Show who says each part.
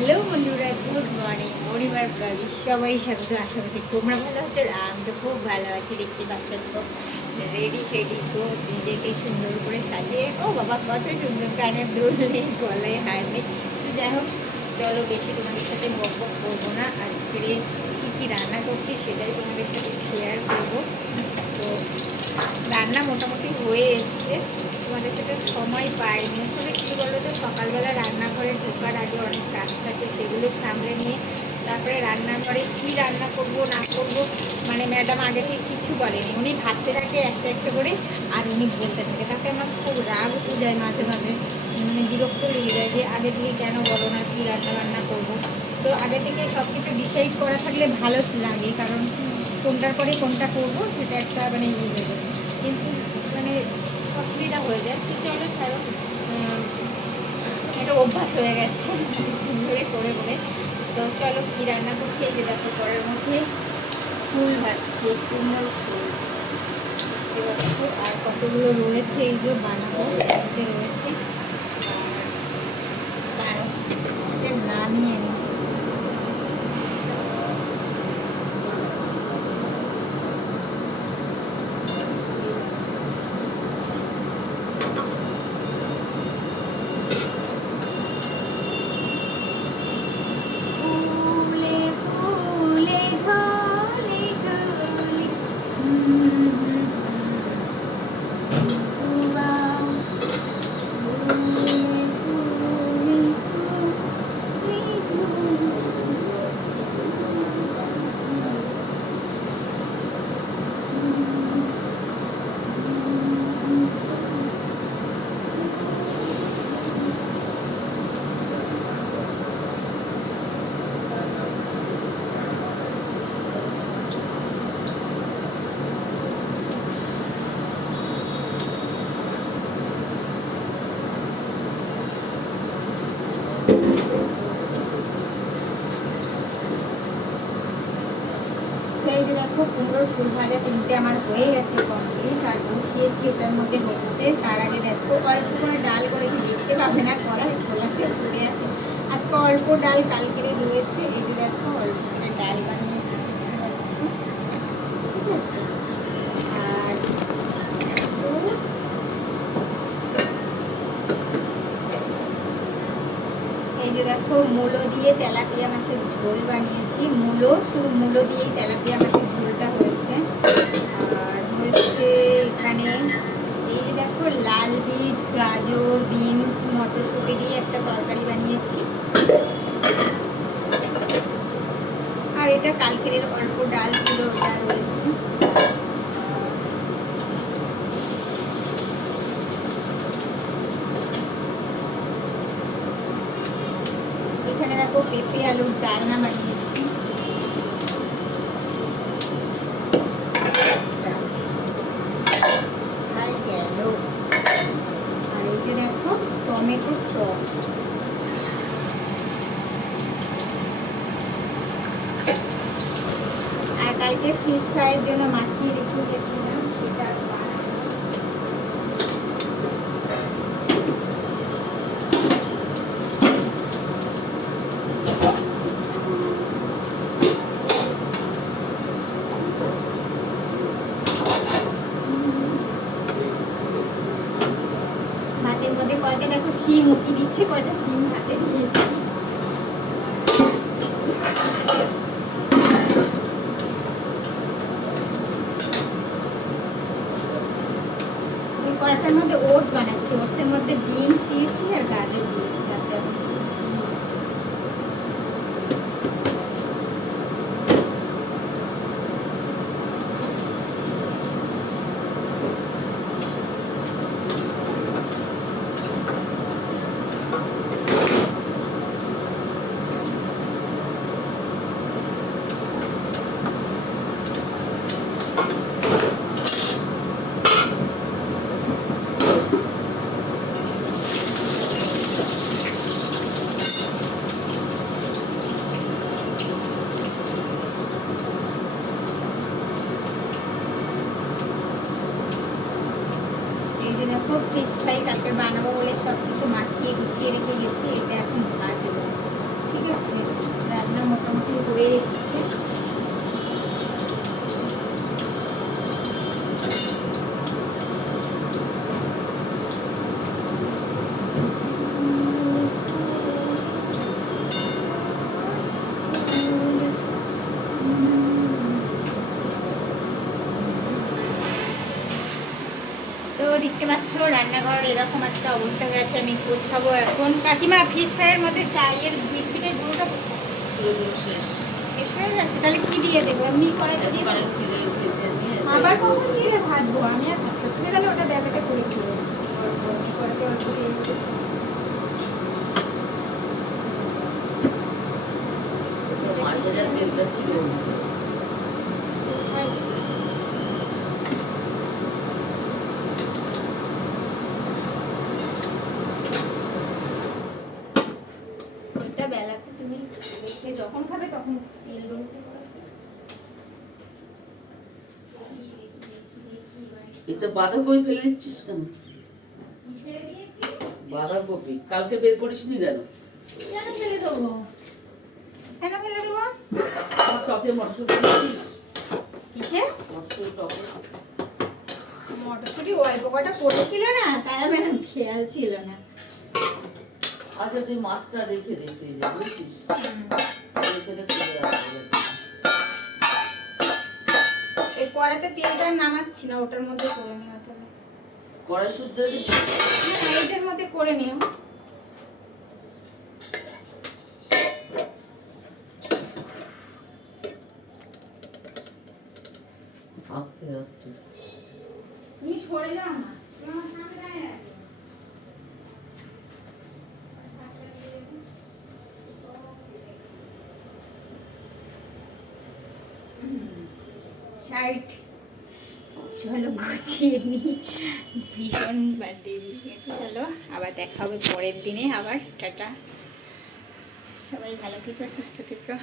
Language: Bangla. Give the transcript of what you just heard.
Speaker 1: হ্যালো বন্ধুরা, গুড মর্নিং। পরিবার ব্লগে সবাই স্বাগত, আশা করছি তোমরা ভালো আছো আর আমি তো খুব ভালো আছি, দেখতে পাচ্ছ তো। রেডি ফেডি তো নিজেকে সুন্দর করে সাজিয়ে ও বাবা, কত সুন্দর কানের দুল নেই, গলায় তো যাই হোক, চলো বেশি তোমাদের সাথে বক করব না। আজকে কী কী রান্না করছি সেটাই তোমাদের সাথে শেয়ার করব। তো রান্না মোটামুটি হয়ে এসছে। তোমাদের সাথে সময় পাইনি। আসলে কী বলো তো সকালবেলা ঢোকার আগে অনেক কাজ থাকে, সেগুলো সামলে নিয়ে তারপরে রান্নাঘরে কী রান্না করব, না করব মানে ম্যাডাম আগে থেকে কিছু বলেনি। উনি ভাবতে থাকে একটা একটা করে, আর উনি বলতে থাকে। তাতে আমার খুব রাগ উঠে যায় মাঝে মাঝে। মানে বিরক্ত লেগে যায় যে আগে থেকে কেন বলো না কী রান্না বান্না করব। তো আগে থেকে সব কিছু ডিসাইড করা থাকলে ভালো লাগে, কারণ কোনটার পরে কোনটা করব সেটা একটা মানে ইয়ে কিন্তু মানে অসুবিধা হয়ে যায়। তো চলো ছাড়ো। এটা অভ্যাস হয়ে গেছে। ধরে করে করে তো চলো কী রান্না করছি, এই যে দেখো পরের মধ্যে ফুল ভাজছি, কুমড়োর ফুল আর কতগুলো রয়েছে এই যে বানাবো রয়েছে আর নামিয়ে দেখো সুন্দর ফুল ভাজা তিনটে আমার হয়ে গেছে কমপ্লিট আর বসিয়েছি ওটার মধ্যে হচ্ছে, তার আগে দেখো, অল্প করে ডাল করেছি, দেখতে পাবে না করা খোলাতে পড়ে আছে আজকে অল্প ডাল কালকেরে রয়েছে এই যে দেখো, অল্প করে ডাল বানিয়েছি। ঠিক আছে আর দুধ এই যে দেখো, মূলো দিয়ে তেলাপিয়া মাছের ঝোল বানিয়েছি। মূলো, শুধু মূলো দিয়েই তেলাপিয়া মাছের ঝোলটা হয়েছে। আর হচ্ছে এখানে এই যে দেখো, লাল বিট, গাজর, বিনস, মটরশুঁটি দিয়ে একটা তরকারি বানিয়েছি। আর এটা কালকের অল্প ডাল ছিল, ওটা রয়েছে এখানে দেখো পেঁপে আলুর ডালনা বানিয়েছি আর গেল আর এই যে দেখো টমেটো টক আর কালকে ফিশ ফ্রাইয়ের জন্য মাখিয়ে রেখে গেছিলাম সেটা আর বানাবো। ভাতের মধ্যে দেখো সিম উকি দিচ্ছে? কয়টা সিম হাতে দিয়েছি? কড়াটার মধ্যে ওটস বানাচ্ছি। ওটসের মধ্যে বিনস দিয়েছি আর গাজর দিয়েছি। আর দেখো ফিশ ফ্রাই কালকে বানাবো বলে সব কিছু মাখিয়ে গুছিয়ে রেখে গেছি এটা এখন ভাজবো ঠিক আছে? দেখছ রান্নাঘর এরকম একটা অবস্থা হয়ে আছে আমি গোছাবো এখন। কাকিমা ফিশ ফ্রাইয়ের মধ্যে চাইয়ের বিস্কিটের গুঁড়োটা
Speaker 2: পুরো শেষ।
Speaker 1: শেষ হয়ে যাচ্ছে? তাহলে কি দিয়ে দেবো? এমনি আবার কখন ভাজবো? আমি আর তুমি তাহলে ওটা করে।
Speaker 2: মাছ ভাজার তেলটা ছিল
Speaker 1: কোথায়? ওইটা বেলাতে তুমি রেখে যখন খাবে তখন তেল রয়েছে
Speaker 2: এটা বাঁধাকপি ফেলে দিচ্ছিস কেন? বাঁধাকপি। কালকে বের করিস নি কেন
Speaker 1: ফেলে দেবো? কেন ফেলে দেবো?
Speaker 2: আমার টপে মটরশুটি দিচ্ছিস
Speaker 1: কিসে?
Speaker 2: মটরশুটি টপে
Speaker 1: মটরশুটি অল্প কটা পড়েছিল না তাই আমার খেয়াল ছিল না।
Speaker 2: আচ্ছা তুই মাছটা রেখে দে ফ্রিজে বুঝছিস। রেখে।
Speaker 1: কড়াতে তেলটা নামাচ্ছি না ওটার মধ্যে করে নিও তাহলে।
Speaker 2: কড়াই শুদ্ধ দিস
Speaker 1: এইটার মধ্যে করে নিও।
Speaker 2: আস্তে আস্তে।
Speaker 1: তুমি সরে যাও না তুমি আমার সামনে সাইড। চলো গুছিয়ে নি। ভীষণ বার্থডে হয়ে গেছে চলো আবার দেখা হবে পরের দিনে আবার। টাটা। সবাই ভালো থেকো, সুস্থ থেকো।